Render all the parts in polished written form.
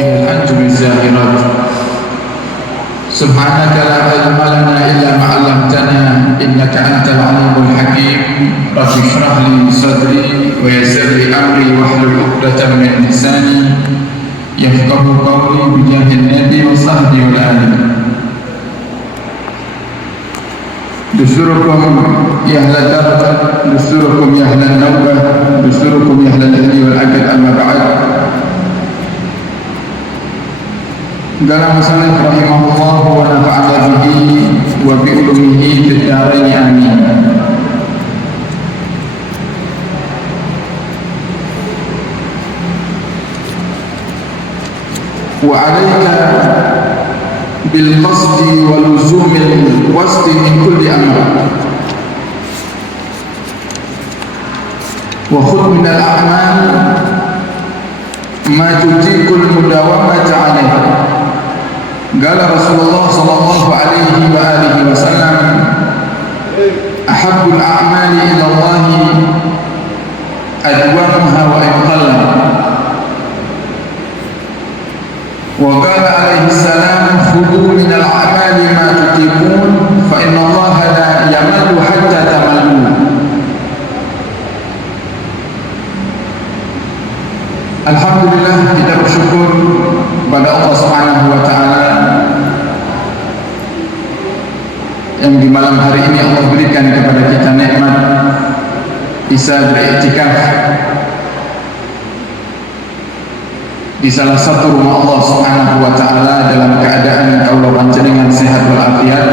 الأنجم الزاهرات سبحانك لا علم لنا إلا ما علمتنا إنك أنت العليم الحكيم رب اشرح لي صدري ويسر لي أمري واحلل عقدة من لساني يفقه قولي بجاه النبي وصحبه والآل. دستوركم يا أهل الدرب، دستوركم يا أهل النوبة، دستوركم يا أهل الهدي والعقد. أما بعد، قال مصنف رحمه الله ونفعنا به وبعلومه في الدارين آمين. وعليك بالقصد ولزوم الوسط من كل أمر، وخذ من الأعمال ما تطيق المداومة عليه. قال رسول الله صلى الله عليه وآله وسلم: أحب الأعمال إلى الله أدومها وإن قل. وقال عليه السلام: خذوا من الأعمال ما تطيقون فإن الله لا يمل حتى تملوا. Alhamdulillah, kita bersyukur pada Allah Subhanahu wa Ta'ala yang di malam hari ini Allah berikan kepada kita nikmat bisa beriktikaf di salah satu rumah Allah Subhanahu wa Ta'ala dalam keadaan kaula panjenengan sehat walafiat,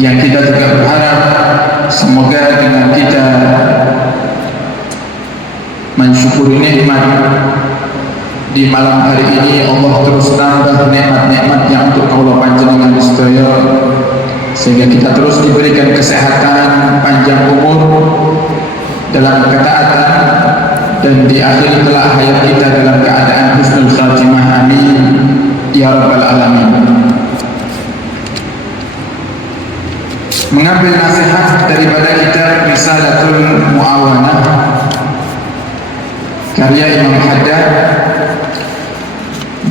yang kita juga berharap semoga dengan kita mensyukuri nikmat di malam hari ini Allah terus tambah nikmat-nikmat yang untuk kaula panjenengan sedaya, sehingga kita terus diberikan kesehatan, panjang umur dalam ketaatan, dan diakhiri kelak hayat kita dalam keadaan husnul khatimah. Amin ya rabbal alamin. Mengambil nasihat daripada kitab Risalatul Mu'awanah karya Imam Haddad,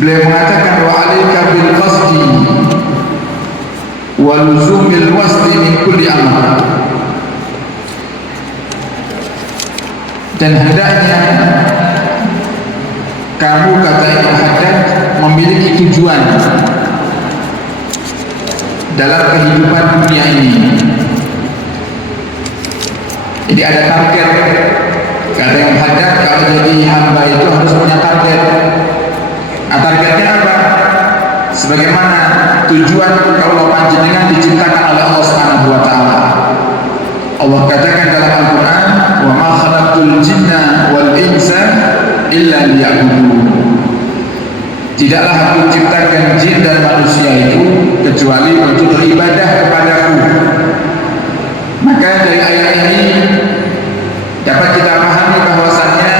beliau mengatakan: wa alaika bil qasdi wa luzumil wasdi min kulli amr. Dan hendaknya kamu, kata Imam Haddad, memiliki tujuan dalam kehidupan dunia ini. Jadi ada target. Kata Imam Haddad, kalau jadi hamba itu harus punya target. Targetnya apa? Sebagaimana tujuan kalau panjenengan diciptakan oleh Allah Subhanahu wa Ta'ala. Allah katakan dalam Al-Quran: wa ma khalaqtul jinna wal insa illa liya'budun. Tidaklah aku ciptakan jin dan manusia itu kecuali untuk beribadah kepadaku. Maka dari ayat ini dapat kita pahami bahwasannya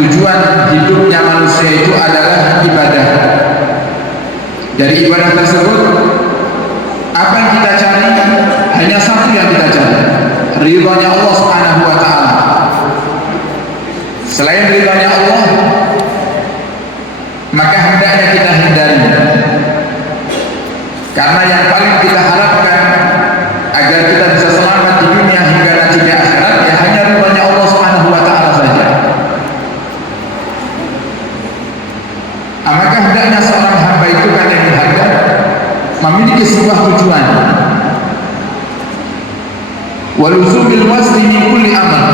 tujuan hidupnya manusia itu adalah ibadah. Dari ibadah tersebut, apa yang kita cari? Hanya satu yang kita cari, ridhonya Allah Subhanahu wa Ta'ala. Selain ridhonya Allah, maka hendaknya kita hindari, karena yang paling kita harapkan agar kita bisa selamat di dunia hingga nanti di akhirat ya hanya ridhonya Allah Subhanahu wa Ta'ala saja. Maka hendaknya seorang hamba itu, kata Ibnu Haddad, memiliki sebuah tujuan. Waluzumil wasli min kulli amal.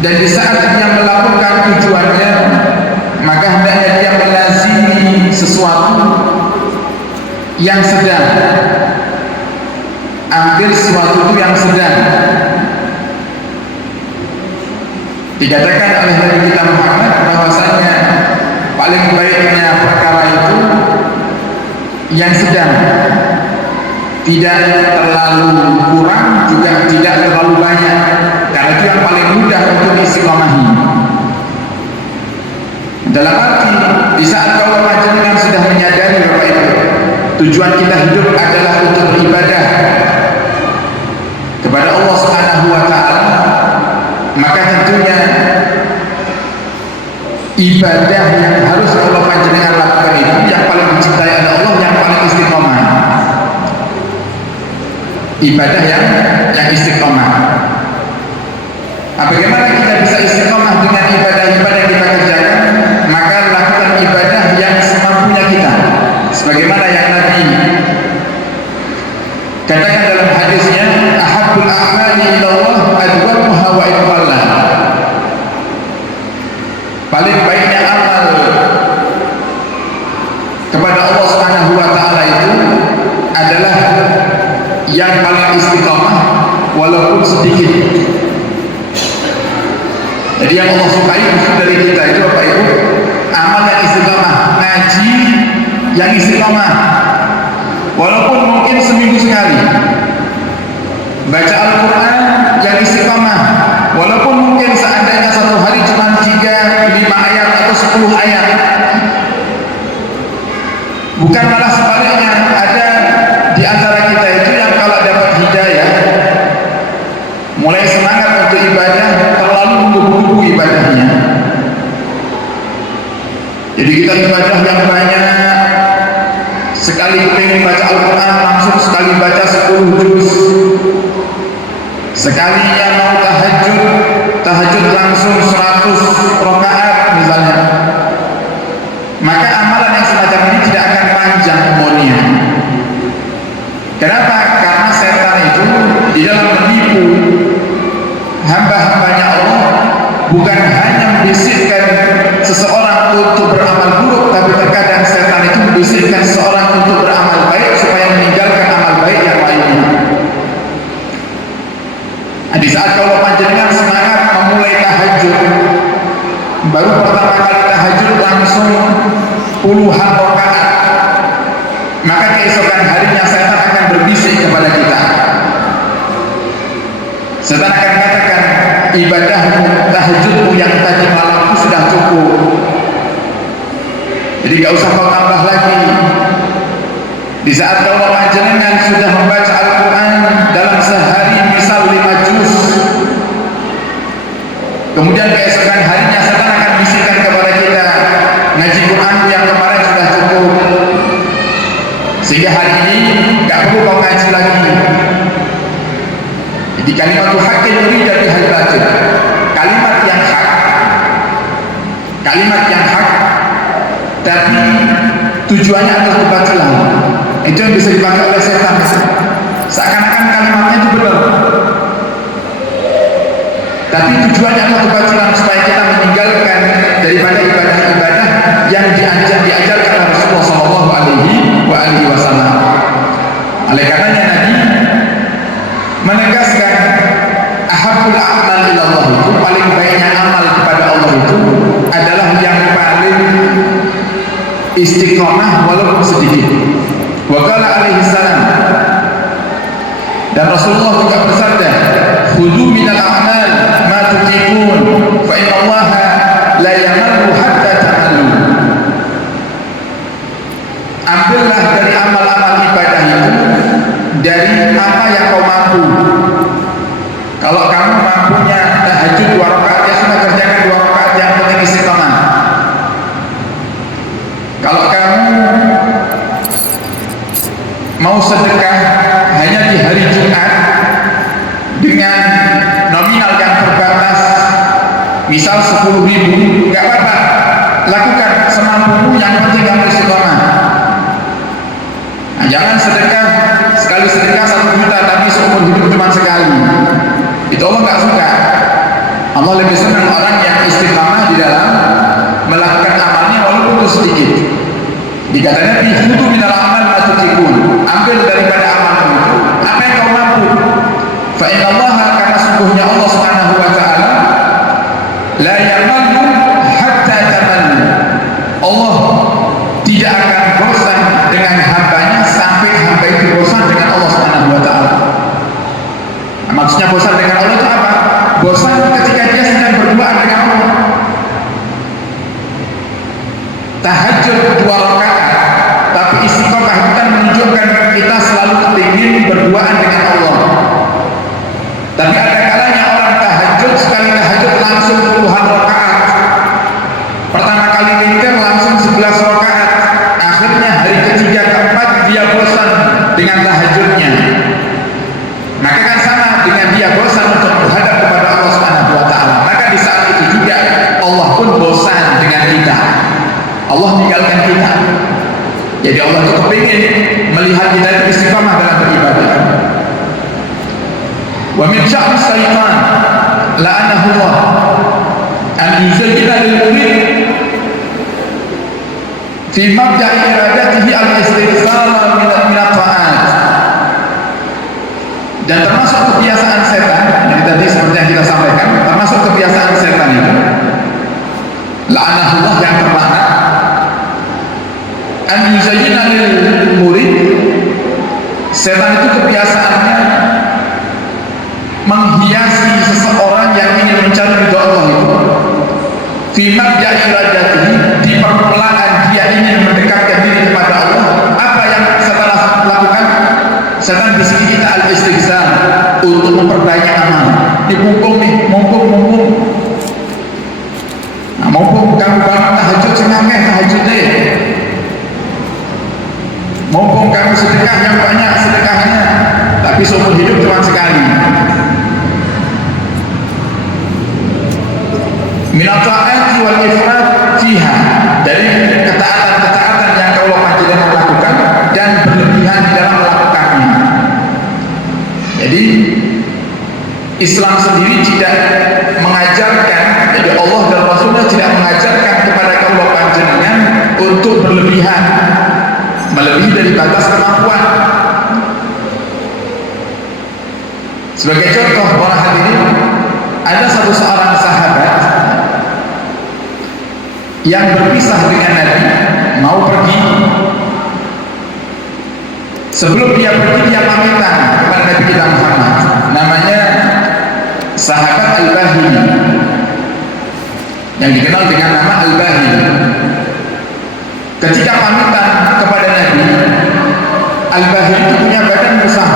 Dan di saat dia melakukan tujuannya, maka hendaknya dia melazimi sesuatu yang sedang. Ambil sesuatu itu yang sedang. Dikatakan oleh Nabi kita Muhammad bahwasanya paling baiknya perkara itu yang sedang, tidak terlalu kurang juga tidak terlalu banyak, karena itu yang paling mudah untuk diistiqomahi. Dalam arti di saat kau panjenengan sudah menyadari Bapak Ibu, tujuan kita hidup adalah untuk beribadah kepada Allah Subhanahu wa Ta'ala, maka tentunya ibadah yang harus Allah panjenengan lakukan itu yang paling dicintai oleh Allah, yang paling istiqomah. Ibadah yang istiqomah. Nah, bagaimana kita bisa istiqomah dengan ibadah-ibadah yang kita kerjakan? Maka lakukan ibadah yang semampunya kita, sebagaimana yang Nabi katakan dalam hadisnya, ahabbul a'mali ilallah adwamuha wa iqallah. Paling baiknya amal kepada Allah Subhanahu wa taala itu adalah yang paling istiqamah walaupun sedikit. Jadi yang Allah sukai dari kita itu apa itu? Amal yang istiqamah, ngaji yang istiqamah, walaupun mungkin seminggu sekali. Baca Al-Quran yang istiqamah, walaupun mungkin seandainya satu hari cuma 3, 5 ayat atau 10 ayat. Bukan malah sebaliknya, ada di antara kita itu yang kalau dapat hidayah mulai semangat untuk ibadah, terlalu menggebu-gebu ibadahnya. Jadi kita ibadah yang banyak, sekali pengen baca Al-Quran langsung sekali baca 10 juz, sekalinya mau tahajud langsung 100 rakaat misalnya. Maka amalan yang semacam ini tidak akan panjang umurnya. Kenapa? Karena setan itu di dalam menipu hamba-hambanya Allah bukan hanya membisikkan seseorang untuk beramal buruk, tapi terkadang setan itu membisikkan seseorang untuk beramal baik supaya meninggalkan amal baik yang lainnya. Di saat kalau panjenengan semangat memulai tahajud, baru pertama kali tahajud langsung puluhan rakaat, maka keesokan harinya setan akan berbisik kepada kita. Setan akan katakan, ibadahmu, tahajudmu yang tadi malam itu sudah cukup, jadi gak usah kau tambah lagi. Di saat kalau panjenengan sudah membaca Al-Quran dalam sehari misal 5 juz, kemudian keesokan harinya setan akan bisikkan kepada kita, ngaji Quran yang kemarin sudah cukup, sehingga hari ini gak perlu kau ngaji lagi. Jadi kalimat haqqin yuridu bihal batil, kalimat yang hak, tapi tujuannya adalah kebatilan. Itu yang bisa dipakai oleh setan. Seakan-akan kalimatnya itu benar, tapi tujuannya adalah kebatilan, supaya kita meninggalkan daripada ibadah-ibadah yang diajarkan oleh Rasulullah Shallallahu Alaihi Wasallam. Oleh karenanya Nabi menegaskan ahabbul a'mal ilallah, itu paling baiknya amal kepada Allah itu adalah yang paling istiqomah walaupun sedikit. Wa qala alaihi salam, dan Rasulullah juga bersabda, khudhu minal a'mal ma tutiqun fa inna Allaha la yamallu hatta ta'mallu. Ambillah dari amal-amal ibadah itu dari apa yang kau mampu. Kalau kamu mampunya tahajud 2 rakaat, ya sudah kerjakan 2 rakaat, yang penting istiqamah. Kalau kamu mau sedekah hanya di hari Jumat dengan nominal yang terbatas, misal 10.000, gak apa-apa, lakukan semampumu, yang penting kamu istiqamah. Nah, jangan sedekah sekali sedekah 1 juta tapi seumur hidup cuma sekali. Itu Allah gak suka. Allah lebih senang orang yang istiqamah di dalam melakukan amalnya walaupun itu sedikit. Dikatakan bihudu minal amal ma tutiqun, ambil daripada amalmu itu apa yang kau mampu. Fa inna Allah, karena sungguhnya Allah Subhanahu wa taala la yamallu hatta tamallu, Allah tidak akan bosan dengan hambanya sampai hamba itu bosan dengan Allah Subhanahu wa taala. Nah, maksudnya bosan dengan Allah itu apa? Bosan ketika dia sedang berdoa dengan Allah. Tahajud 2 rakaat, tapi istiqomah kita menunjukkan kita selalu ingin berduaan dengan Allah. Tapi ada kalanya orang tahajud, sekali tahajud langsung puluhan rakaat. Pertama Allah tinggalkan kita. Jadi Allah itu kepingin melihat kita itu istiqamah dalam beribadah. Wa min sya'ri syaitan la'anahu Allah an yuzayyina lil murid fi mabda'i iradatihi al-istighfar min at-ta'at. Dan termasuk kebiasaan setan, yang tadi seperti yang kita sampaikan, termasuk kebiasaan setan itu la'anahullah, yang terlaknat, an yuzayyina lil murid, setan itu kebiasaannya menghiasi seseorang yang ingin mencari ridha Allah itu fi mabda'i iradatihi, di permulaan dia ingin mendekatkan diri kepada Allah. Apa yang setan lakukan? Setan bisiki kita al-istighfar, untuk memperbanyak amal. Mumpung nah, mumpung kamu bangun tahajud senangnya tahajud deh, mumpung kamu sedekah yang banyak sedekahnya, tapi seumur hidup cuma sekali. Minat ta'ati wal ifrat fiha, dari ketaatan-ketaatan yang Allah panjenengan lakukan dan berlebihan di dalam melakukannya. Jadi Islam sendiri tidak mengajarkan, jadi Allah dan Rasulnya tidak mengajarkan kepada kaum panjenengan untuk berlebihan, melebihi dari batas kemampuan. Sebagai contoh para hadirin, ada seorang sahabat yang berpisah dengan Nabi, mau pergi. Sebelum dia pergi, dia pamitan kepada Nabi kita Muhammad, namanya sahabat Al-Bahili, yang dikenal dengan nama Al-Bahili. Ketika pamitan kepada Nabi, Al-Bahili itu punya badan besar,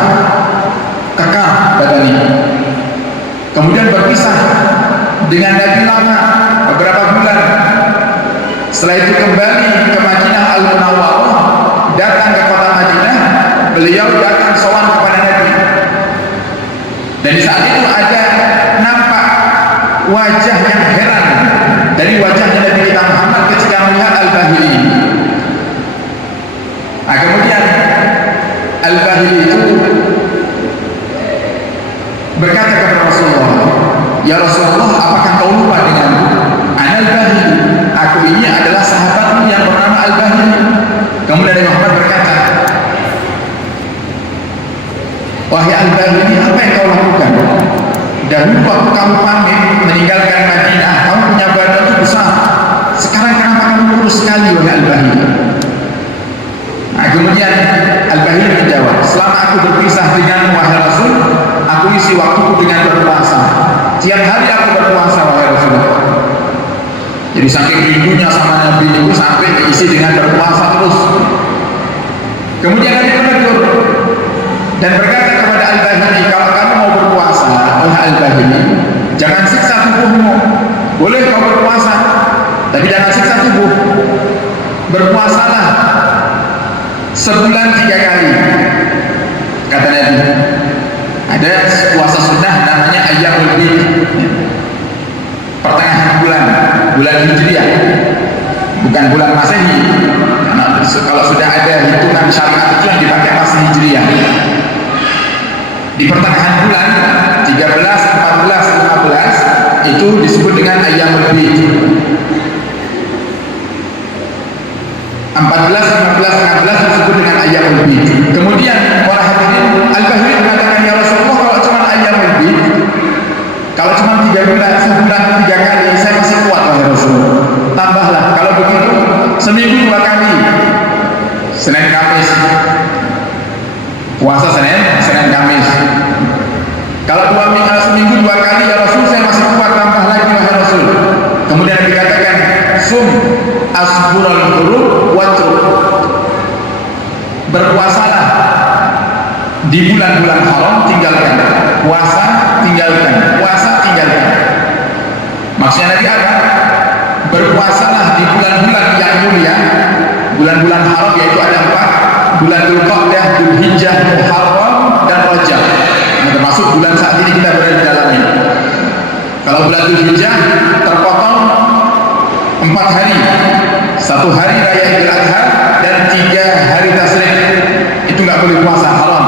kekar badannya. Kemudian berpisah dengan Nabi lama, beberapa bulan. Setelah itu kembali ke Madinah Al-Munawwarah, datang ke kota Madinah, beliau datang sowan kepada Nabi. Dan di saat itu ada nampak wajah yang heran dari wajahnya Nabi kita Muhammad ketika melihat Al-Bahili. Nah, kemudian Al-Bahili itu berkata kepada Rasulullah, "Ya Rasulullah, apakah kau lupa denganku? Ana Al-Bahili, aku ini adalah sahabatmu yang bernama Al-Bahili." Kemudian Nabi Muhammad berkata, "Wahai Al-Bahili, apa yang kau lakukan? Dahulu waktu kamu pamit meninggalkan Madinah, kamu punya badan itu besar. Sekarang kenapa kamu kurus sekali, wahai Al-Bahili?" Nah, kemudian Al-Bahili menjawab, "Selama aku berpisah denganmu, wahai Rasul, aku isi waktuku dengan berpuasa. Tiap hari aku berpuasa, wahai Rasulullah." Jadi saking rindunya sama Nabi itu sampai diisi dengan berpuasa terus. Kemudian Nabi menegur dan berkata kepada Al-Bahili, "Kalau kamu mau berpuasa, wahai Al-Bahili, jangan siksa tubuhmu. Boleh kau berpuasa, tapi jangan siksa tubuh. Berpuasalah sebulan 3 kali." Kata Nabi. Ada puasa sunnah namanya Ayyamul Bid, pertengahan bulan Hijriah, bukan bulan Masehi. Karena kalau sudah ada hitungan syariat itu yang dipakai masih Hijriah. Di pertengahan bulan 13, 14, 15 itu disebut dengan Ayyamul Bid. 14, 15, 16 disebut dengan Ayyamul Bid. Kemudian para hadirin, Al-Bahili mengatakan, "Ya Rasulullah, kalau cuma Ayyamul Bid, kalau cuma 3 bulan, sebulan 3 kali, saya masih kuat, wahai Rasulullah. Tambahlah, kalau begitu seminggu 2 kali, Senin Kamis. Puasa Senin Kamis. Kalau seminggu 2 kali, ya Rasul, saya masih kuat, tambah lagi, wahai Rasul." Kemudian dikatakan, "Sum asburul huruf watruk." Berpuasalah di bulan-bulan haram, tinggalkan. Puasa, tinggalkan. Puasa, tinggalkan. Maksudnya Nabi apa? Berpuasalah di bulan-bulan yang mulia, bulan-bulan haram, yaitu ada 4: bulan Dzulqa'dah, Dzulhijjah, Muharram, dan Rajab. Nah, termasuk bulan saat ini kita berada di dalamnya. Kalau bulan Dzulhijjah terpotong 4 hari, 1 1 hari raya Idul Adha dan 3 hari tasyrik, itu nggak boleh puasa, haram.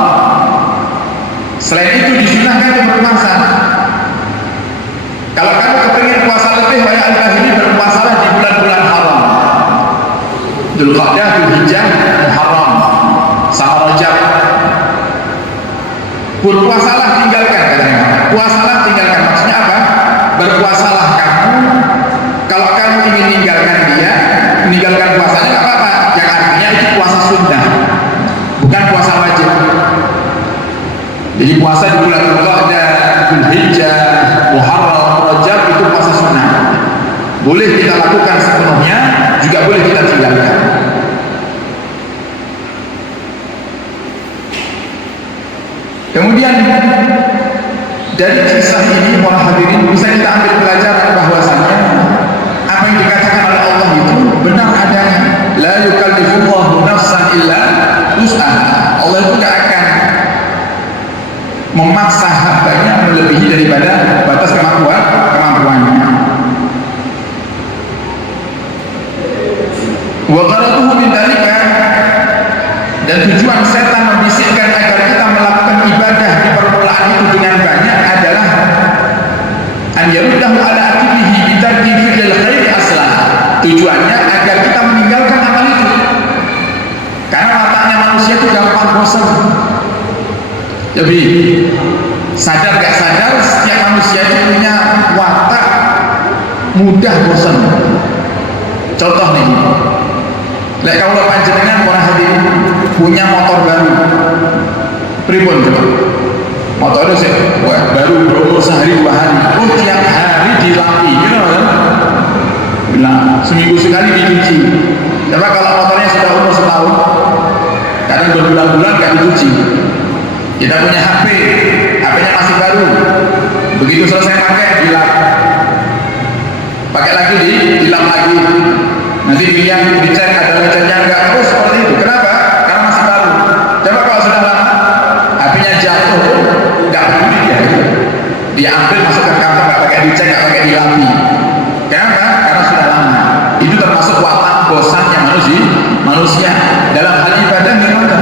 Selain itu disunahkan untuk berpuasa. Kalau kamu kepingin puasa lebih, wahai al-bahili, berpuasalah di bulan-bulan haram. Dzulqa'dah, Dzulhijjah, Muharram, sama Rajab. Berpuasalah, tinggalkan, katanya. Puasalah, tinggalkan. Maksudnya apa? Berpuasalah kamu. Kalau kamu ingin meninggalkan dia, meninggalkan puasanya nggak apa-apa. Yang artinya itu puasa sunnah, bukan puasa wajib. Jadi puasa di bulan Dzulqa'dah, Dzulhijjah, Muharram, Rajab itu puasa sunnah. Boleh kita lakukan sepenuhnya, juga boleh kita tinggalkan. Kemudian dari kisah ini, para hadirin, bisa kita ambil pelajaran bahwasanya apa yang dikatakan oleh Allah itu benar adanya. La yukallifullahu nafsan illa wus'aha. Allah itu tidak akan memaksa hambanya melebihi daripada batas kemampuannya. Wa qaratuhu min dalika, dan tujuan setan membisikkan agar kita melakukan ibadah di permulaan itu dengan banyak adalah an yaruddahu ala atibihi bi tarki fi'lil khairi aslan. Tujuannya agar kita meninggalkan amal itu. Karena wataknya manusia itu gampang bosan. Jadi sadar gak sadar, setiap manusia itu punya watak mudah bosan. Contoh nih, lek kalau panjenengan para hadirin punya motor baru, pripun coba? Motor itu sih, wah, baru berumur sehari 2 hari, oh tiap hari dilapi, gitu kan? Bilang seminggu sekali dicuci. Coba kalau motornya sudah umur setahun, kadang berbulan-bulan gak dicuci. Kita punya HP, HP-nya masih baru, begitu selesai pakai dilap, pakai lagi dilap lagi, nanti dilihat, dicek ada lecetnya enggak, terus seperti itu. Kenapa? Karena masih baru. Coba kalau sudah lama, HP-nya jatuh, enggak peduli dia ambil masukkan kantong, enggak pakai dicek, enggak pakai dilapi. Kenapa? Karena sudah lama. Itu termasuk watak bosannya manusia dalam hal ibadah. Gimana?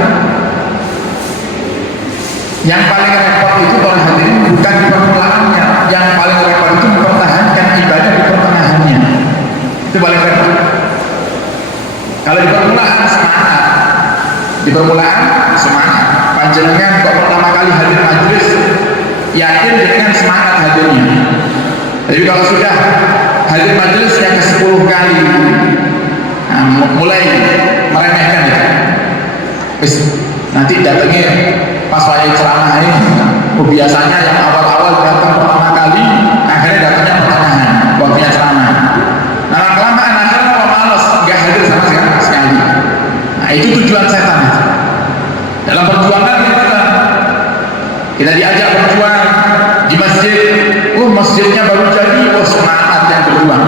Yang paling repot itu para hadirin bukan di permulaannya, yang paling repot itu mempertahankan ibadah di pertengahannya. Itu paling repot. Kalau di permulaan semangat, panjenengan kok pertama kali hadir majelis, yakin dengan semangat hadirnya. Tapi kalau sudah hadir majelis yang ke-10 kali, nah, mulai meremehkan ya. Nanti datangnya pas wayang ceramah ini, biasanya yang awal-awal datang pertama kali, akhirnya datangnya pertengahan, waktunya ceramah. Nah, kelamaan akhirnya kalau malas, nggak hadir sama sekali. Nah, itu tujuan setan. Dalam perjuangan kita diajak berjuang di masjid, masjidnya baru jadi, semangat yang berjuang.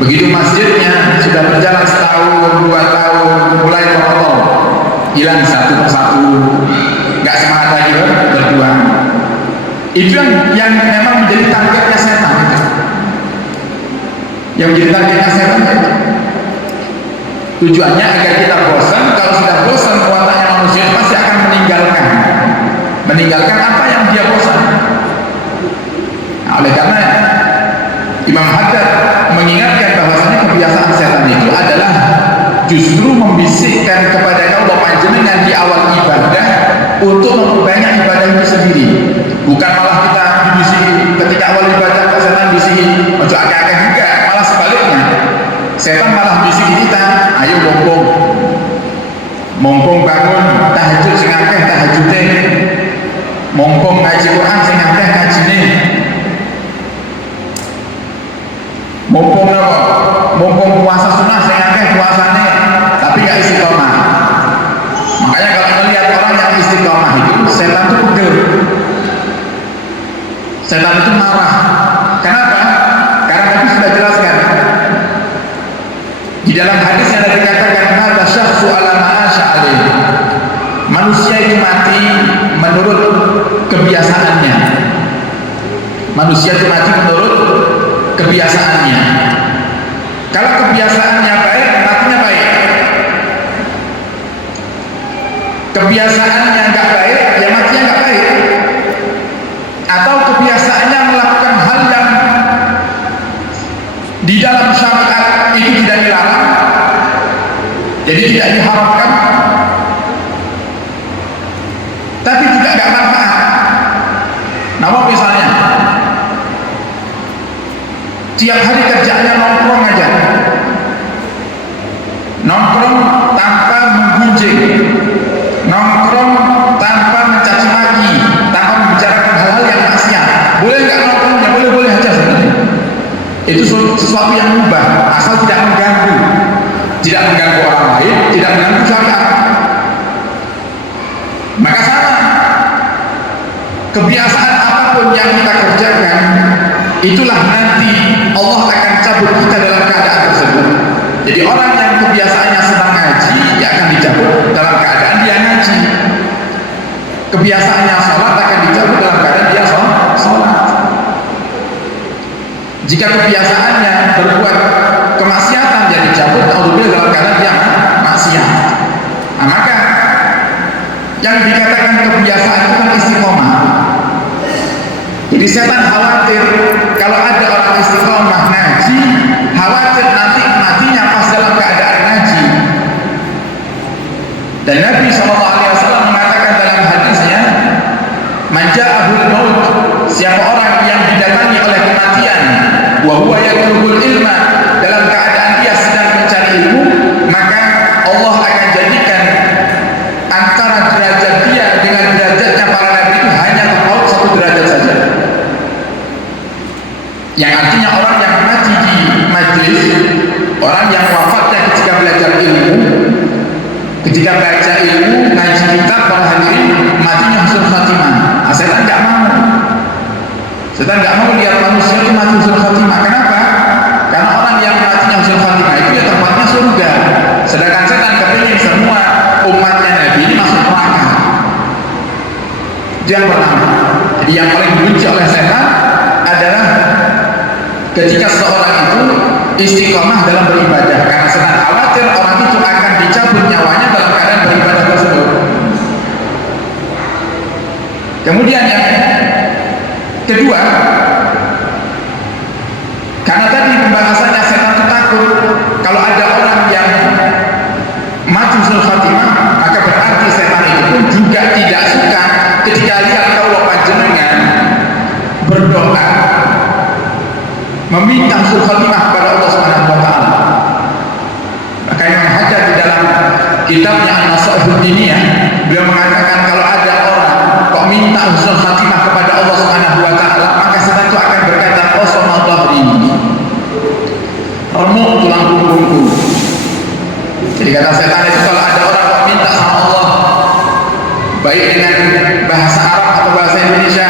Begitu masjidnya sudah berjalan 1 tahun, 2 tahun, mulai kotor, hilang satu persatu, nggak semangat lagi berjuang. Itu yang memang menjadi targetnya setan. Yang menjadi targetnya setan itu tujuannya agar kita bosan. Kalau sudah bosan, wataknya manusia pasti akan meninggalkan apa yang dia bosan. Nah, oleh karena Imam Haddad mengingatkan bahwasanya kebiasaan setan itu adalah justru membisikkan kepada kaum panjenengan di awal ibadah untuk memperbanyak ibadah itu sendiri. Bukan malah kita dibisiki ketika awal ibadah, setan bisiki ojo akeh-akeh, enggak, malah sebaliknya. Setan malah bisiki kita, ayo mumpung bangun tahajud sing akeh tahajude, mumpung ngaji Quran sing akeh ngajine, mumpung puasa sunnah sing akeh puasane, tapi gak istiqomah. Makanya kalau melihat orang yang istiqomah itu, setan itu pegel, setan itu marah. Kenapa? Karena Nabi sudah jelaskan di dalam hadis yang Nabi katakan, hadza syakhsu ala ma'asha alaih. Manusia itu mati menurut kebiasaannya. Manusia itu mati menurut kebiasaannya. Kalau kebiasaannya baik, kebiasaannya nggak baik, ya matinya nggak baik. Atau kebiasaannya melakukan hal yang di dalam syariat itu tidak dilarang, jadi tidak diharamkan, tapi juga nggak manfaat. Nama misalnya tiap hari kerjaannya nongkrong aja, nongkrong tanpa menggunjing, nongkrong tanpa mencaci maki, tanpa membicarakan hal-hal yang maksiat. Boleh nggak nongkrong? Ya boleh aja sebenarnya. Itu sesuatu yang mubah, asal tidak mengganggu, tidak mengganggu orang lain, tidak mengganggu syariat. Maka sama, kebiasaan apapun yang kita kerjakan, itulah nanti Allah akan cabut kita dalam keadaan tersebut. Jadi orang yang kebiasaannya senang ngaji, ya akan dicabut dalam keadaan dia ngaji. Kebiasaannya sholat akan dicabut dalam keadaan dia sholat. Jika kebiasaannya berbuat kemaksiatan, dia dicabut dalam keadaan dia maksiat. Nah, maka yang dikatakan kebiasaan itu kan istiqomah. Jadi setan khawatir kalau ada orang istiqomah ngaji, khawatir nanti matinya pas dalam keadaan ngaji. Dan Nabi SAW mengatakan dalam hadisnya, man ja'ahul maut, siapa orang yang didatangi oleh kematian, wa huwa yatlubul ilma, dalam keadaan dia sedang mencari ilmu, maka Allah akan jadikan antara derajat dia dengan derajatnya para nabi itu hanya terpaut 1 derajat saja. Yang artinya orang yang mati di majlis, orang yang wafatnya ketika belajar ilmu, ketika baca ilmu, ngaji kitab, para hadirin, matinya husnul khatimah. Nah, setan nggak mau. Setan nggak mau lihat manusia itu mati husnul khatimah. Kenapa? Karena orang yang matinya husnul khatimah itu ya tempatnya surga. Sedangkan setan kepingin semua umatnya Nabi ini masuk neraka. Itu yang pertama. Jadi yang paling dibenci oleh setan adalah ketika seorang itu istiqomah dalam beribadah, karena setan khawatir orang itu akan dicabut nyawanya dalam keadaan beribadah tersebut. Kemudian yang kedua, karena tadi pembahasannya setan itu takut kalau ada orang yang mati husnul khatimah, maka berarti setan itu pun juga tidak suka ketika lihat kalau panjenengan berdoa meminta husnul khatimah kepada Allah Subhanahu wa taala. Maka Imam Haddad di dalam kitabnya An-Nasaihud Diniyah, beliau mengatakan kalau ada orang kok minta husnul khatimah kepada Allah Subhanahu wa taala, maka setan itu akan berkata, "Qasama dhahri." Remuk tulang punggungku. Jadi kata setan itu kalau ada orang kok minta sama Allah, baik dengan bahasa Arab atau bahasa Indonesia,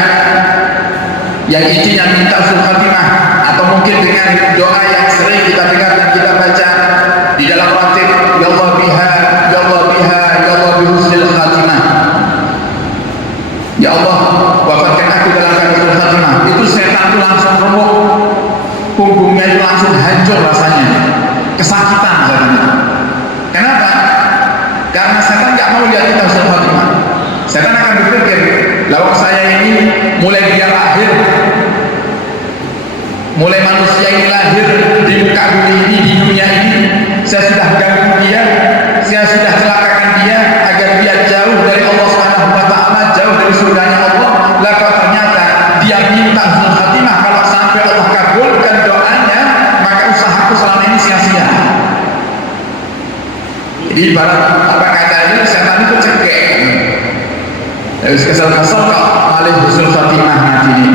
yang intinya minta husnul khatimah, atau mungkin dengan doa yang sering kita dengar dan kita baca di dalam ratib, ya Allah biha, ya Allah biha, ya Allah bihusnil khatimah, ya Allah wafatkan aku dalam keadaan husnul khatimah. Itu setan itu langsung remuk, punggungnya itu langsung hancur rasanya, kesakitan setan. Kenapa? Karena setan nggak mau lihat kita husnul khatimah. Setan akan berpikir, lawang saya ini mulai dia lahir, mulai manusia ini lahir di muka bumi ini, di dunia ini, saya sudah ganggu dia, saya sudah celakakan dia agar dia jauh dari Allah Subhanahu wa taala, jauh dari surganya Allah. Lah kok ternyata dia minta husnul khatimah, kalau sampai Allah kabulkan doanya, maka usahaku selama ini sia-sia. Jadi ibarat apa katanya, setan itu cekek. Terus kesel-kesel kok malih husnul khatimah nanti ini.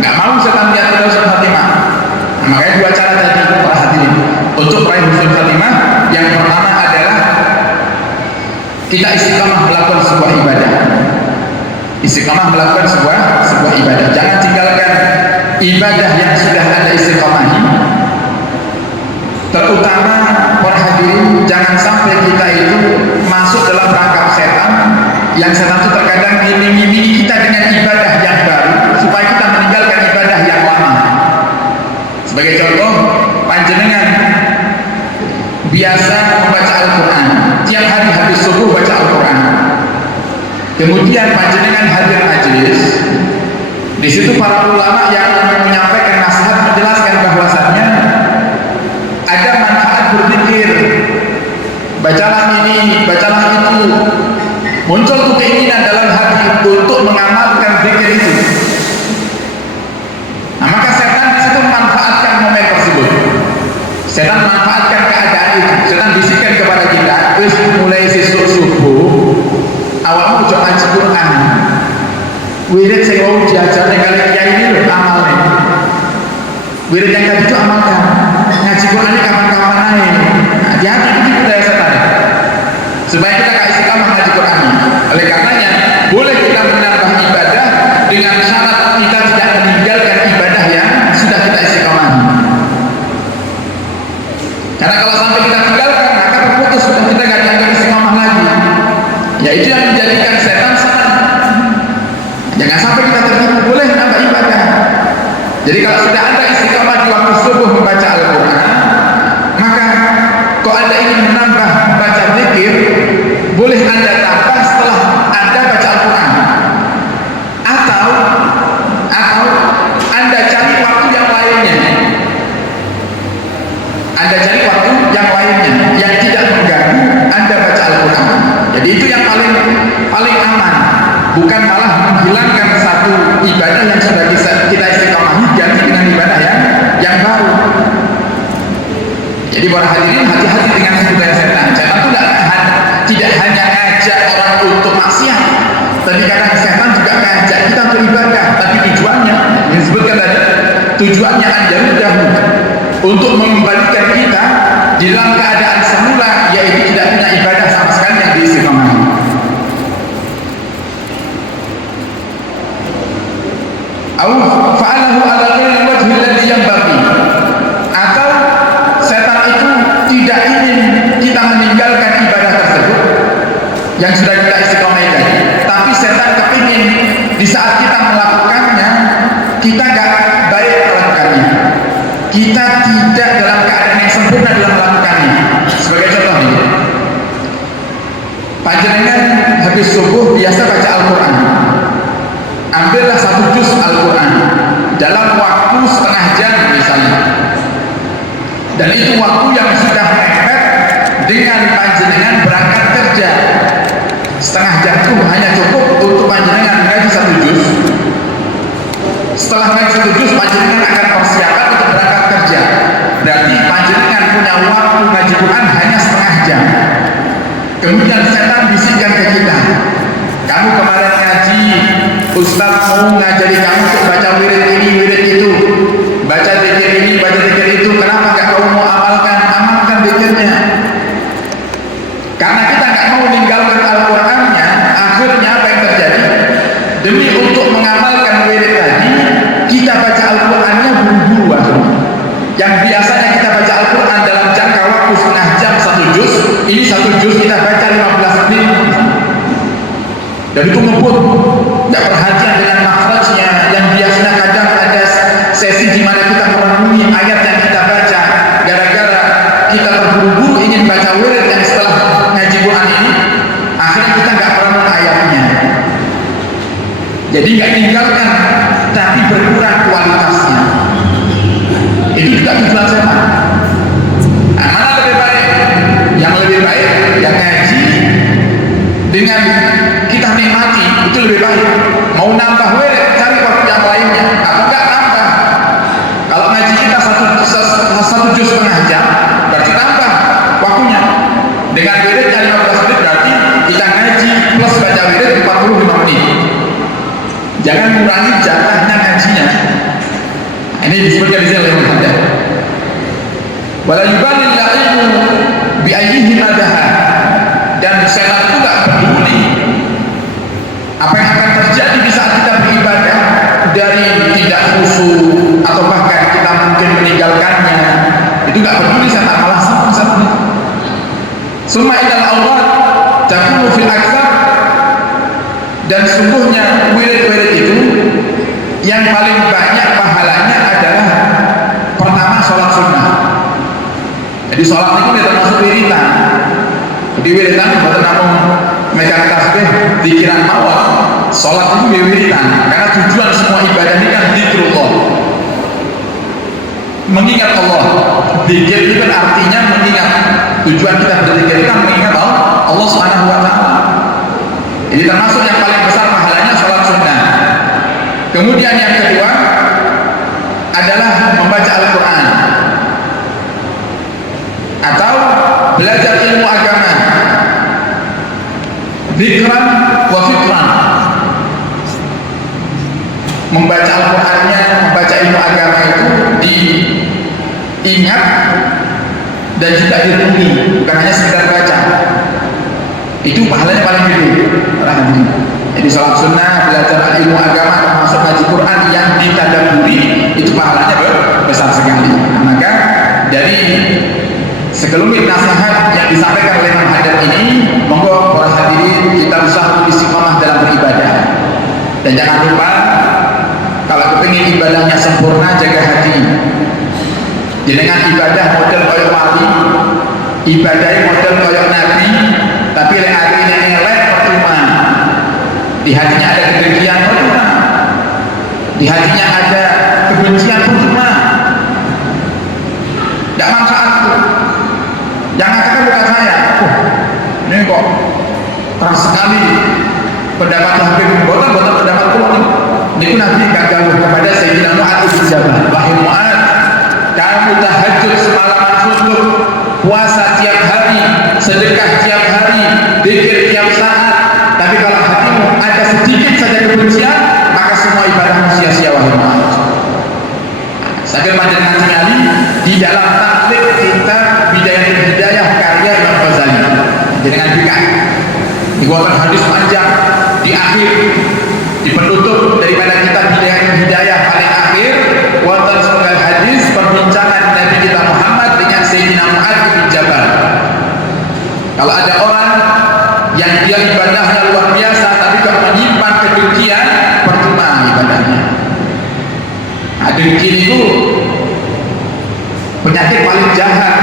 Nggak mau setan lihat kita husnul khatimah. Nah, makanya 2 cara tadi para hadirin untuk meraih husnul khatimah. Yang pertama adalah kita istiqamah melakukan sebuah ibadah. Istiqamah melakukan sebuah ibadah. Jangan tinggalkan ibadah yang sudah ada istiqamahi. Terutama para hadirin, jangan sampai kita itu masuk dalam perangkap setan, yang setan itu terkadang ngiming-ngimingi kita dengan ibadah yang baru supaya kita meninggalkan ibadah yang lama. Sebagai contoh, panjenengan biasa membaca Al-Quran, tiap hari habis subuh baca Al-Quran, kemudian panjenengan hadir majelis. Di situ para ulama yang menyampaikan nasihat menjelaskan bahwasannya ada manfaat berzikir. Bacalah ini, bacalah itu. Muncul tuh keinginan dalam hati untuk mengamalkan zikir itu. Nah, maka setan di situ memanfaatkan momen tersebut. Setan memanfaatkan keadaan itu. Setan bisikkan kepada kita, wis mulai sesuk subuh, awalmu coba ngaji Quran. Wirid sing wau diajari kali kiai ini lho amalne. Wirid yang tadi itu amalkan. Ngaji Quran ini kapan-kapan aja. Hati-hati itu budaya setan. Supaya kita gak istiqamah ngaji Quran. Oleh karenanya, boleh kita menambah ibadah dengan syarat kita tidak meninggalkan ibadah yang sudah kita istiqamahi. Karena kalau sampai kita tinggalkan, maka terputus, sudah kita gak dianggap istiqamah lagi. Ya itu yang menjadikan setan senang. Jangan sampai kita tertipu, boleh menambah ibadah. Jadi kalau sudah Anda istiqamah di waktu subuh membaca Al-Quran, maka kalau Anda ingin menambah baca zikir, boleh Anda tambah setelah Anda baca Al-Quran. Atau Anda cari waktu yang lainnya. Anda cari waktu yang lainnya yang tidak mengganggu Anda baca Al-Quran. Jadi itu yang paling aman. Bukan malah menghilangkan satu ibadah yang sudah kita istiqamahi ganti dengan ibadah yang baru. Jadi para hadirin, hati-hati dengan budaya setan. Setan itu tidak hanya ngajak orang untuk maksiat, tapi kadang setan juga ngajak kita beribadah. Tapi tujuannya, yang disebutkan tadi, tujuannya anjarudahu, untuk mengembalikan kita di dalam keadaan semula, yaitu tidak punya ibadah sama sekali yang diistiqamahi. Fa'alahu ala ghairi wajhi alladhi yanbaghi, atau setan itu tidak ingin kita meninggalkan ibadah tersebut yang sudah kita istiqamahi tadi, tapi setan kepingin di saat kita melakukannya kita gak baik melakukannya, kita tidak dalam keadaan yang sempurna dalam melakukannya. Sebagai contoh ini, panjenengan habis subuh biasa baca Al-Quran, ambillah satu juz Al-Quran dalam waktu setengah jam misalnya, dan itu waktu yang sudah mepet dengan panjenengan berangkat kerja. Setengah jam itu hanya cukup untuk panjenengan ngaji satu juz. Setelah ngaji satu juz, panjenengan akan persiapan untuk berangkat kerja. Berarti panjenengan punya waktu ngaji Quran hanya setengah jam. Kemudian setan bisikkan ke kita, kamu kemarin ngaji, Ustaz mau ngajari kamu untuk baca wirid ini, wirid itu, baca zikir ini, baca zikir itu, kenapa gak kamu mau amalkan zikirnya? Karena kita gak mau meninggalkan Al-Qurannya, akhirnya apa yang terjadi? Demi untuk mengamalkan wirid tadi, kita baca Al-Qurannya buru-buru akhirnya. Yang biasanya kita baca Al-Quran dalam jangka waktu setengah jam satu juz, ini satu juz kita baca 15 menit. Dan itu ngebut, tidak perhatian dengan makhrajnya. Yang biasanya kadang ada sesi di mana kita merenungi ayat yang kita baca, gara-gara kita terburu-buru ingin baca wirid yang setelah ngaji Quran ini, akhirnya kita nggak merenung ayatnya. Jadi nggak tinggalkan, tapi berkurang kualitasnya. Itu juga tujuan setan. Nah, mana lebih baik? Yang lebih baik yang ngaji dengan kita nikmati, itu lebih baik. Mau nambah wirid, cari waktu yang lainnya, atau enggak nambah. Kalau ngaji kita satu juz setengah jam, berarti tambah waktunya. Dengan wiridnya 15 menit, berarti kita ngaji plus baca wirid 45 menit. Jangan kurangi jatahnya ngajinya. Ini disebutkan di sini oleh Muhammad. Wala yubalil la'ibu bi ayyihi madaha, dan setan itu enggak peduli apa yang akan terjadi di saat kita beribadah, dari tidak khusyuk atau bahkan kita mungkin meninggalkannya, itu gak peduli setan, malah senang. Summa ilal awrat takunu fil aktsar, dan sungguhnya wirid-wirid itu yang paling banyak pahalanya adalah pertama sholat sunnah. Jadi sholat itu termasuk wiridan. Jadi wiridan bukan namun megang tasbih, pikiran mawar, sholat itu wiridan, karena tujuan semua ibadah ini kan zikrullah, mengingat Allah. Zikir itu kan artinya mengingat. Tujuan kita berzikir itu kan mengingat Allah Subhanahu wa Ta'ala. Jadi termasuk yang paling besar pahalanya sholat sunnah. Kemudian yang kedua adalah membaca Al-Quran atau belajar ilmu agama, dzikran wa fikran. Membaca Al-Qurannya, membaca ilmu agama itu diingat dan juga direnungi, bukan hanya sekedar baca. Itu pahalanya paling gede. Jadi sholat sunnah, belajar ilmu agama, termasuk ngaji Quran yang ditadaburi, itu pahalanya besar sekali. Maka dari sekelumit nasihat yang disampaikan oleh Imam Haddad ini, monggo para hadirin kita usaha istiqomah dalam beribadah. Dan jangan lupa, kalau kepingin ibadahnya sempurna, jaga hati. Jenengan ibadah model koyok wali, ibadah model koyok nabi, tapi hatinya elek percuma. Di hatinya ada kedengkian percuma, di hatinya ada kebencian percuma, tidak manfaat itu. Yang katakan bukan saya. Ini kok keras sekali pendapat Habib, boten pendapat kulo. Niku Nabi kagak kepada Sayyidina Mu'adz bin Jabal, wahai Mu'adz, kamu tahajud semalaman suntuk, puasa tiap hari, sedekah tiap hari, zikir tiap saat, tapi kalau hatimu ada sedikit saja kebencian, maka semua ibadahmu sia-sia, wahai Mu'adz. Sakit panjenengan sekali di dalam taklif kita Bidayatul Hidayah karya Imam Ghazali. Dengan bid'ah dikeluarkan hadis panjang di akhir, di penutup daripada kitab Bidayatul Hidayah paling akhir, wonten setunggal hadis perbincangan Nabi kita Muhammad dengan Sayyidina Mu'adz bin Jabal. Kalau ada orang yang dia ibadahnya luar biasa tapi kalau menyimpan kedengkian, percuma ibadahnya. Nah, dengki itu penyakit paling jahat,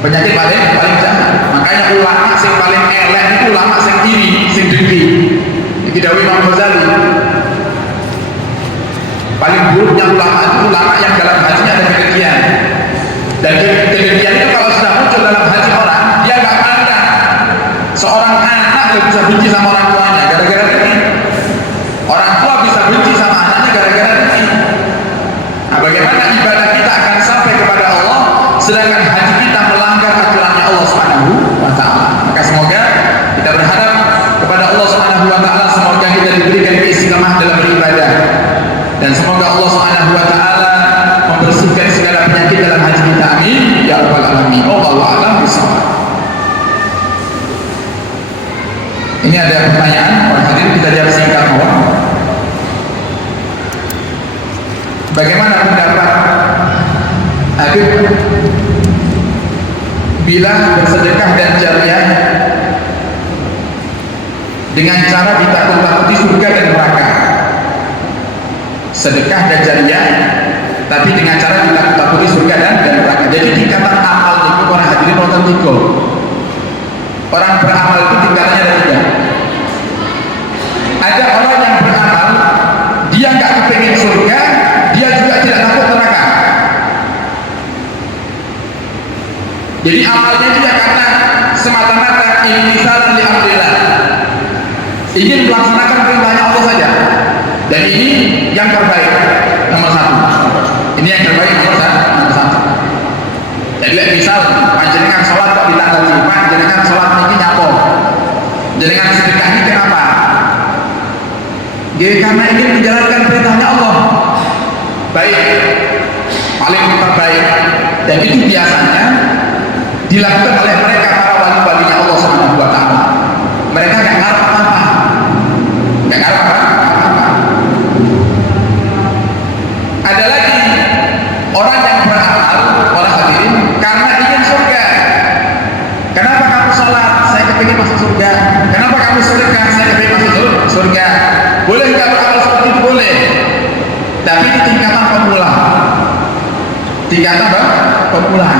penyakit paling jahat. Makanya ulama yang paling elek itu ulama yang iri, yang dengki. Iki dawuh Imam Ghazali. Paling buruknya ulama itu ulama yang dalam hatinya ada kedengkian. Dan kedengkian itu kalau sudah muncul dalam hati orang, dia nggak pandang. Seorang anak nggak bisa benci sama orang tuanya gara-gara ini. Orang tua bisa benci sama anaknya gara-gara ini. Nah, bagaimana ibadah kita akan sampai kepada Allah sedangkan hati kita melanggar aturannya Allah Subhanahu wa Ta'ala. Maka semoga kita berharap kepada Allah Subhanahu wa Ta'ala, semoga kita diberikan keistiqamah dalam beribadah, dan semoga Allah Subhanahu wa Ta'ala membersihkan segala penyakit dalam hati kita. Amin ya rabbal alamin. Wallahu a'lam bishawab. Ini ada pertanyaan, para hadirin kita jawab singkat mohon. Bagaimana pendapat Habib bila bersedekah dan jariah dengan cara ditakut-takuti surga dan neraka? Sedekah dan jariah tapi dengan cara ditakut-takuti surga dan neraka. Jadi tingkatan amal itu para hadirin nonton tiga. Orang beramal itu tingkatannya ada tiga. Ada orang yang beramal, dia nggak kepingin surga, dia juga tidak takut neraka. Jadi amalnya itu ya karena semata-mata imtisalan li amrillah, ingin melaksanakan perintahnya Allah saja. Dan ini yang terbaik nomor satu. Ini yang terbaik nomor satu. Jadi misal panjenengan sholat kok ditanggapi, panjenengan sholat ini nyapo, jenengan sedekah ini kenapa? Jadi karena ingin menjalankan perintahnya Allah. Baik, paling terbaik. Dan itu biasanya dilakukan oleh mereka para wali-walinya Allah Subhanahu wa Ta'ala. Mereka nggak ngarep apa-apa, nggak ngarep apa-apa. Ada lagi orang yang beramal, orang hadirin, karena ingin surga. Kenapa kamu sholat? Saya kepingin masuk surga. Kenapa kamu sedekah? Saya kepingin masuk surga. Boleh nggak beramal seperti itu? Boleh. Tapi di tingkatan pemula. Tingkatan pemula.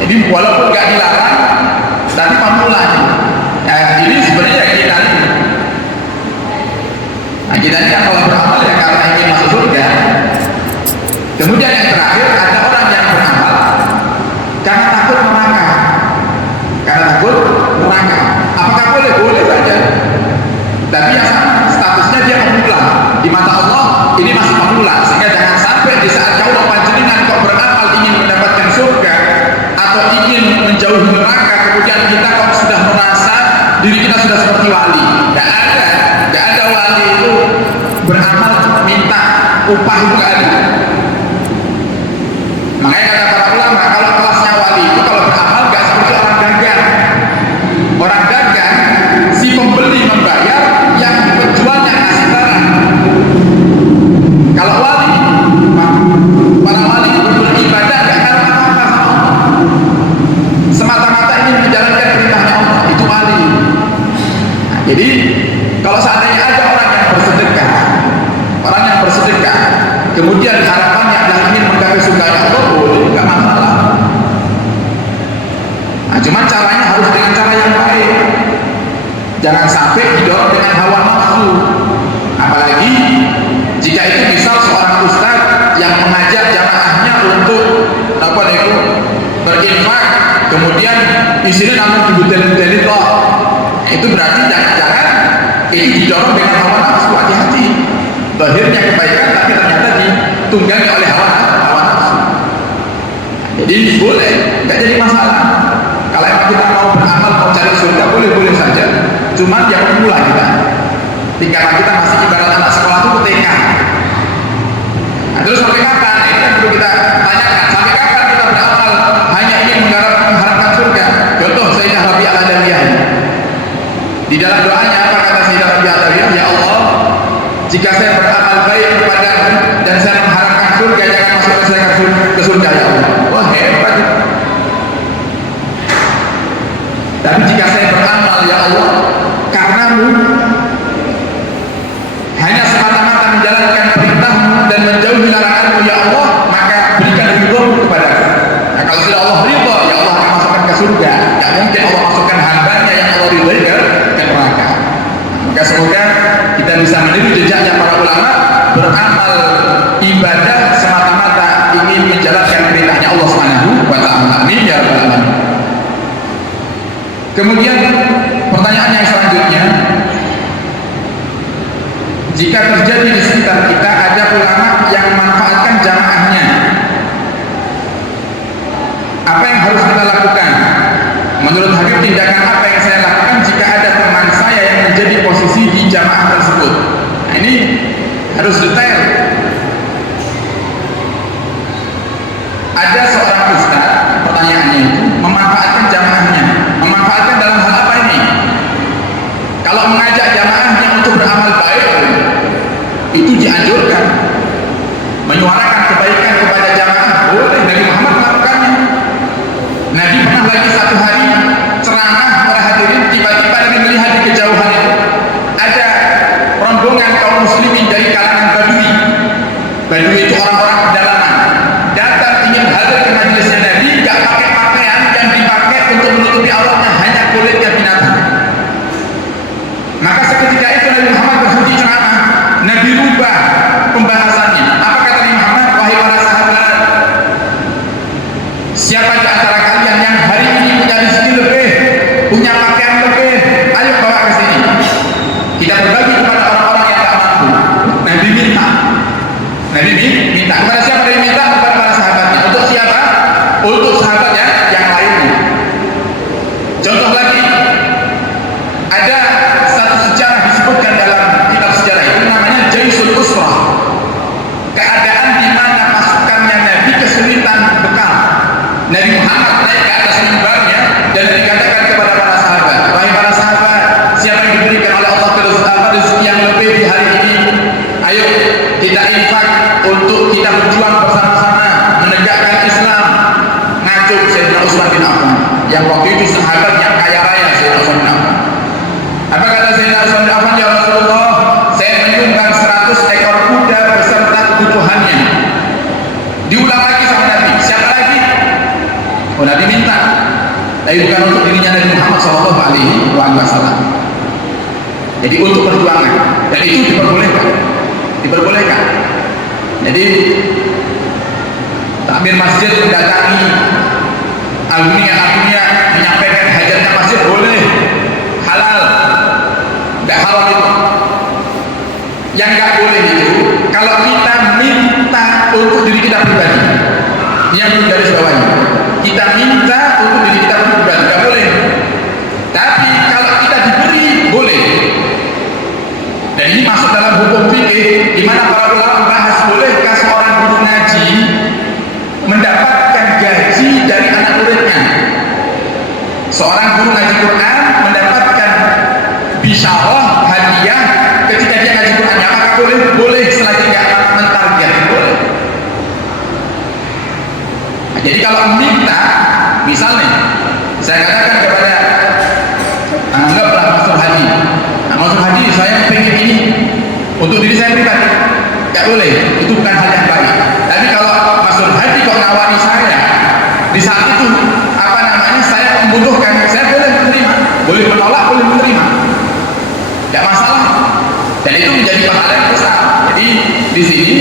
Jadi walaupun nggak dilarang, tapi pemula. Nah, ini sebenarnya kita ini. Nah, kita ini kan kalau beramal ya karena ingin masuk surga. Kemudian yang terakhir ada orang yang beramal karena takut neraka. Karena takut neraka. Apakah boleh? Boleh saja. Tapi yang sama statusnya dia pemula di mata Allah, ini masih pemula, sehingga jangan sampai di saat kau panjenengan kau beramal ingin mendapatkan surga atau ingin menjauhi neraka, kemudian kita kok sudah merasa diri kita sudah seperti wali. Tidak ada wali itu beramal minta upah, itu nggak ada. Makanya kata para ulama, kalau kelasnya wali itu kalau beramal nggak seperti orang dagang. Orang dagang si pembeli membayar, yang penjualnya kasih barang. Kalau wali, para wali beribadah nggak ada apa-apa sama Allah, semata-mata ingin menjalankan perintahnya Allah, itu wali. Nah, jadi kalau seandainya ada orang yang bersedekah, kemudian harapannya adalah ingin menggapai surganya Allah, boleh, nggak masalah. Nah, cuman caranya harus dengan cara yang baik. Jangan sampai didorong dengan hawa nafsu. Apalagi jika itu misal seorang ustaz yang mengajak jamaahnya untuk berinfak, kemudian isinya namun dibutel-butel itu, itu berarti jangan-jangan ini didorong dengan hawa nafsu. Hati-hati. Lahirnya kebaikan tapi ternyata ditunggangi oleh hawa nafsu. Jadi boleh, nggak jadi masalah. Kalau emang kita mau beramal, mau cari surga, boleh-boleh saja. Cuma yang pemula kita, tingkatan kita masih ibarat anak sekolah itu TK. Nah, terus sampai kapan? Ini yang perlu kita tanyakan. Sampai kapan kita beramal hanya ingin mengharapkan surga? Contoh Sayyidah Rabi'ah Al-Adawiyah. Di dalam doanya apa kata Sayyidah Rabi'ah Al-Adawiyah? Ya Allah, jika saya beramal baik kepadamu dan saya mengharapkan surga, jangan masukkan saya ke surga ya Allah. Wah, hebat. Tapi jika saya beramal ya Allah karenamu, hanya semata-mata menjalankan perintahmu dan menjauhi laranganmu ya Allah, maka berikan ridhomu kepadaku. Nah, kalau sudah Allah ridho, ya Allah akan masukkan ke surga. Tidak mungkin Allah masukkan hambanya yang Allah ridhoi ke neraka. Maka semoga kita bisa meniru jejaknya para ulama, beramal ibadah semata-mata ingin menjalankan perintahnya Allah Subhanahu wa ta'ala. Amin ya rabbal alamin. Kemudian pertanyaan yang selanjutnya, jika terjadi di sekitar kita ada ulama yang memanfaatkan jamaahnya, apa yang harus kita lakukan? Menurut Habib, tindakan apa yang saya lakukan jika ada teman saya yang menjadi posisi di jamaah tersebut? Nah, ini harus detail. Ada seorang ustaz, pertanyaannya itu, memanfaatkan jamaahnya. Memanfaatkan dalam hal apa ini? Kalau mengajak jamaahnya untuk beramal baik, itu dianjurkan. Menyuarakan kebaikan kepada jamaah, boleh. Nabi Muhammad melakukannya. Nabi pernah lagi satu hari ceramah para hadirin, tiba-tiba Nabi melihat di kejauhan itu ada rombongan kaum muslimin dari kalangan Badui. Badui itu orang-orang pedalaman, datang ingin hadir ke majelisnya Nabi, gak pakai pakaian yang dipakai untuk menutupi auratnya, hanya kulitnya binatang. Maka seketika itu Nabi Muhammad berhenti ceramah, Nabi rubah pembahasannya. Apa kata Nabi Muhammad? Wahai para sahabat, siapa di antara kalian yang hari ini punya rezeki lebih, punya pakaian lebih, ayo bawa ke sini, kita berbagi kepada orang-orang yang tak mampu. Nabi minta. Nabi minta kepada siapa? Nabi minta kepada para sahabatnya. Untuk siapa? Untuk sahabatnya yang lainnya. Contoh lagi, ada satu sejarah disebutkan dalam kitab sejarah itu, namanya Jaisul Usrah. Keadaan di mana pasukannya Nabi kesulitan bekal. Nabi Muhammad naik ke atas mimbarnya dan dikatakan kepada para sahabat, wahai para sahabat, siapa yang diberikan oleh Allah rezeki yang lebih di hari ini, ayo kita infak untuk kita berjuang bersama-sama menegakkan Islam. Ngacung Sayyidina Utsman bin Affan, yang waktu itu sahabat yang kaya raya. Sayyidina Utsman bin Affan, apa kata Sayyidina Utsman bin Affan? Ya Rasulullah, saya menyumbang 100 ekor kuda beserta kebutuhannya. Diulang lagi sama Nabi, siapa lagi? Oh, Nabi minta. tapi bukan untuk dirinya Nabi Muhammad SAW. Jadi untuk perjuangan, dan itu diperbolehkan. Jadi takmir masjid mendatangi alumni menyampaikan hajatnya masjid boleh, halal, tidak haram itu. Yang nggak boleh itu kalau kita minta untuk diri kita pribadi. Ini yang perlu garis bawahi. Kita minta untuk diri kita pribadi, nggak boleh. Tapi kalau kita diberi, boleh. Dan ini masuk dalam hukum fikih, di mana para ulama membahas bolehkah seorang guru ngaji mendapatkan gaji dari anak muridnya. Seorang guru ngaji Quran mendapatkan bisyarah, hadiah ketika dia ngaji Qurannya, apakah boleh? Boleh, selagi nggak mentarget, boleh. Nah, jadi kalau minta, misalnya saya katakan kepada anggaplah Mastur Haji, Mastur Haji saya pengen ini untuk diri saya pribadi, nggak boleh, itu bukan hal yang baik. Tapi kalau Mastur Haji kok nawari saya di saat itu, saya membutuhkan, saya boleh menerima, boleh menolak, boleh menerima, tidak masalah. Dan itu menjadi pahala yang besar. Jadi di sini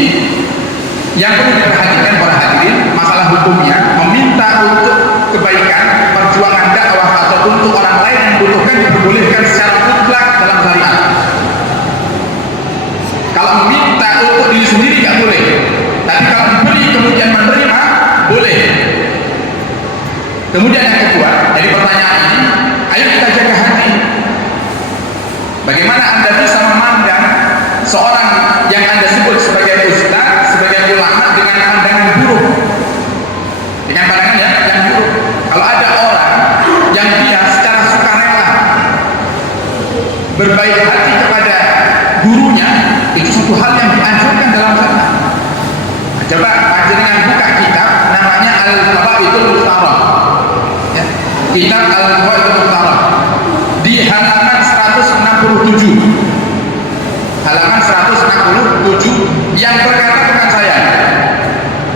yang perlu diperhatikan para hadirin, masalah hukumnya, meminta untuk kebaikan, perjuangan dakwah atau untuk orang lain yang membutuhkan diperbolehkan secara mutlak dalam syariat. Kalau meminta untuk diri sendiri nggak boleh, tapi kalau diberi kemudian menerima, boleh. Kemudian yang kedua, dari pertanyaan ini, ayo kita jaga hati. Bagaimana Anda bisa memandang seorang yang Anda sebut sebagai ustaz, sebagai ulama dengan pandangan buruk, dengan pandangan yang buruk. Kalau ada orang yang dia secara sukarela berbaik hati kepada gurunya, itu suatu hal yang dianjurkan dalam syariat. Coba panjenengan buka kitab namanya Al-Fawaidul Muhtarah. Kitab Al-Fawaidul Muhtarah di halaman 167. Halaman 167 yang berkata bukan saya.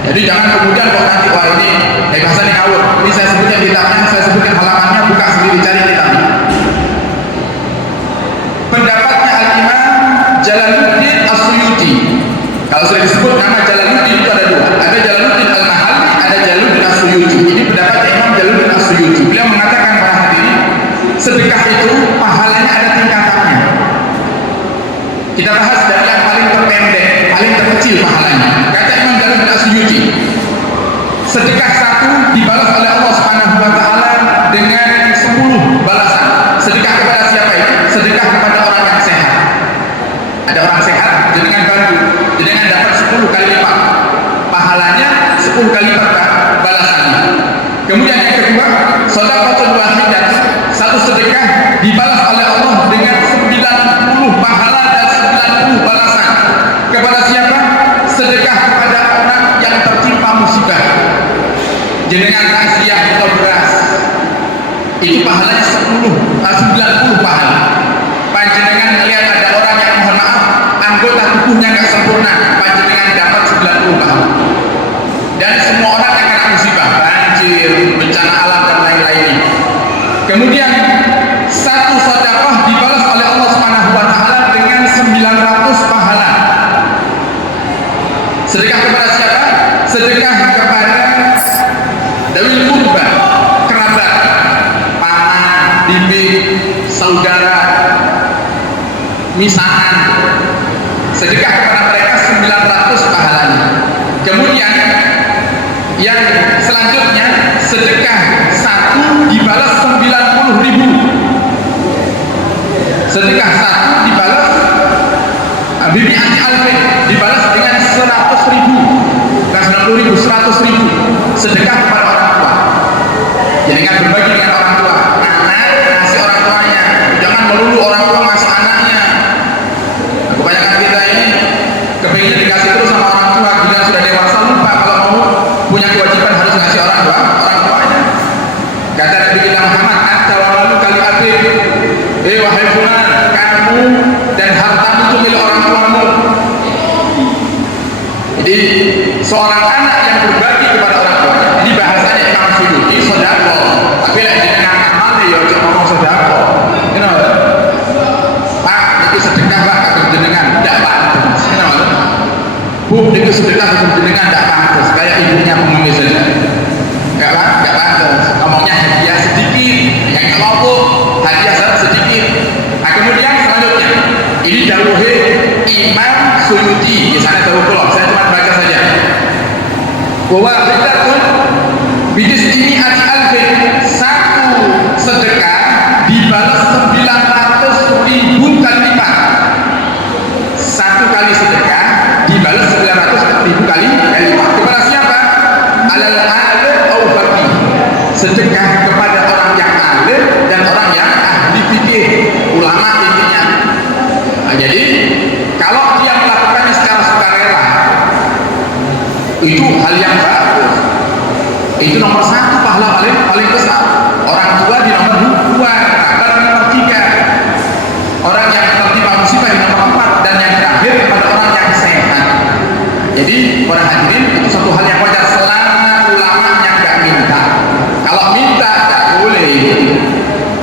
Jadi jangan kemudian kok nanti wah ini bahasa ini ngawur. Ini saya sebutkan kitabnya, saya sebutkan halamannya, buka sendiri cari kitabnya. Pendapatnya Al-Imam Jalaluddin As-Suyuti. Kalau sudah disebut nama Jalaluddin itu ada dua. Ada Jalaluddin Al-Mahalli, ada Jalaluddin As-Suyuti. Ini pendapatnya Imam Jalaluddin As-Suyuti. Beliau mengatakan para hadirin, sedekah itu pahalanya ada tingkatannya. Kita bahas dari yang paling terpendek, paling terkecil pahalanya. Kata Imam Jalaluddin As-Suyuti, sedekah satu dibalas oleh Allah Subhanahu wa taala dengan 10 balasan. Sedekah kepada siapa itu? Sedekah kepada orang yang sehat. Ada orang sehat, dengan bantu, dengan dapat 10 kali lipat pahalanya, 10 kali lipat balasannya. Kemudian yang kedua, sedekah wahidah, satu sedekah dibalas oleh Allah dengan 90 pahala dan 90 balasan. Kepada siapa? Sedekah kepada orang yang tertimpa musibah, jenengan takziah atau beras, itu pahalanya 90 pahala. Panjenengan melihat ada orang yang mohon maaf anggota tubuhnya nggak sempurna, panjenengan dapat 90 pahala. Dan semua orang yang kena musibah, banjir, bencana alam dan lain-lain. Kemudian satu sedekah dibalas oleh Allah Subhanahu wa taala dengan 900 pahala. Sedekah kepada siapa? Sedekah kepada dawil kurba, kerabat, paman, bibi, saudara, misahan. Sedekah kepada mereka 900 pahalanya. Kemudian yang selanjutnya, sedekah satu dibalas 90.000. Sedekah satu dibalas Bibi Anti Alfin dibalas dengan 100.000, bukan 90.000, 100.000. Sedekah kepada orang tua, jadi dengan berbagi dengan orang tua. Anak ngasih orang tuanya, jangan melulu orang tua ngasih anaknya. Kebanyakan kita ini kepingin dikasih terus sama orang tua, bila sudah dewasa lupa kalau mau punya kewajiban harus ngasih orang tuanya. Kata Nabi kita Muhammad, "Anta wa malu kali abid." Wahai fulan, kamu dan hartamu itu milik orang tuamu. Jadi seorang anak yang berbagi kepada orang tuanya, ini bahasanya Imam Suyuti sedekah. Tapi lagi dengan sedekah kepada orang yang alim dan orang yang ahli fikih, ulama intinya. Nah, jadi kalau dia melakukannya secara sukarela, itu hal yang bagus. Itu nomor satu pahala paling besar. Orang tua di nomor 2, kerabat di nomor 3, orang yang tertimpa musibah di nomor 4, dan yang terakhir kepada orang yang sehat. Jadi para hadirin, itu satu hal yang wajar selama ulamanya nggak minta. Kalau minta nggak boleh,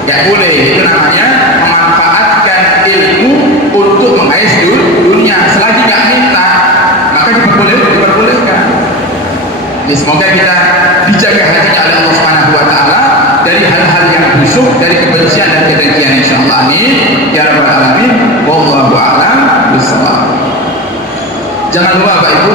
nggak boleh. Itu namanya memanfaatkan ilmu untuk mengais dunia. Selagi nggak minta, maka diperbolehkan. Ya, semoga kita dijaga hatinya oleh Allah Subhanahu wa taala dari hal-hal yang busuk, dari kebencian dan kedengkian, insyaallah. Amin ya rabbal alamin. Wallahu a'lam bishawab. Jangan lupa Bapak Ibu,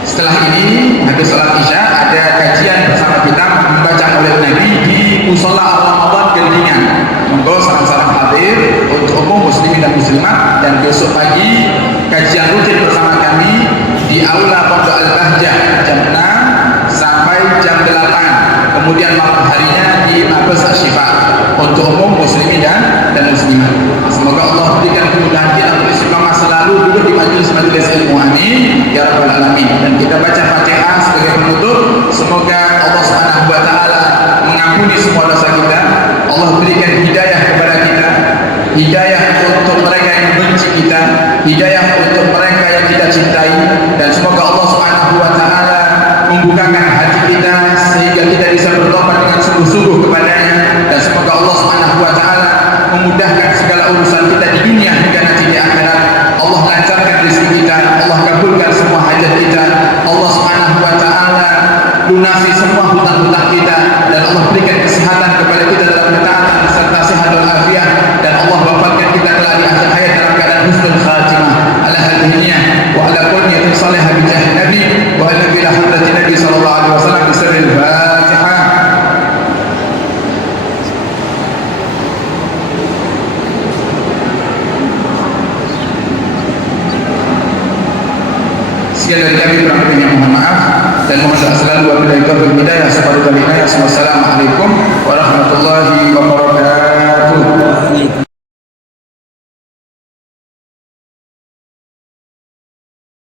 setelah ini habis salat Isya ada kajian bersama kita membaca Maulid Nabi di Mushola Al-Ramadan Gendingan. Monggo salam-salam hadir untuk umum muslimin dan muslimat, dan besok pagi kajian rutin bersama kami di Aula Pondok Al-Bahjah jam 6 sampai jam 8. Kemudian malam harinya di Mabes Asyifa untuk umum muslimin dan muslimat. Semoga Allah berikan kemudahan kita untuk istiqamah selalu duduk di majelis ilmu. Amin ya rabbal alamin. Dan kita baca Fatihah sebagai penutup. Semoga Allah Subhanahu wa taala mengampuni semua dosa kita. Allah berikan hidayah kepada kita, hidayah untuk mereka yang membenci kita, hidayah untuk mereka yang kita cintai, dan semoga Allah Subhanahu wa taala membukakan hati kita sehingga kita bisa bertobat dengan sungguh-sungguh kepadanya, dan semoga Allah Subhanahu wa taala memudahkan segala urusan kita di dunia hingga nanti di akhirat. Allah lancarkan rezeki kita, Allah kabulkan semua hajat kita, Allah Subhanahu wa taala lunasi semua hutang-hutang kita, dan Allah berikan kesehatan kepada kita dalam ketaatan serta sehat wal afiat, dan Allah wafatkan kita kelak di akhir hayat dalam keadaan husnul khatimah ala hadiniyah wa ala qurniyatin salihah bi jahi nabi wa ala bila hadratin nabi sallallahu alaihi wasallam bi sirril Fatihah. Sekian dari kami, kurang lebihnya mohon maaf, dan mohon doa selalu wabillahi taufiq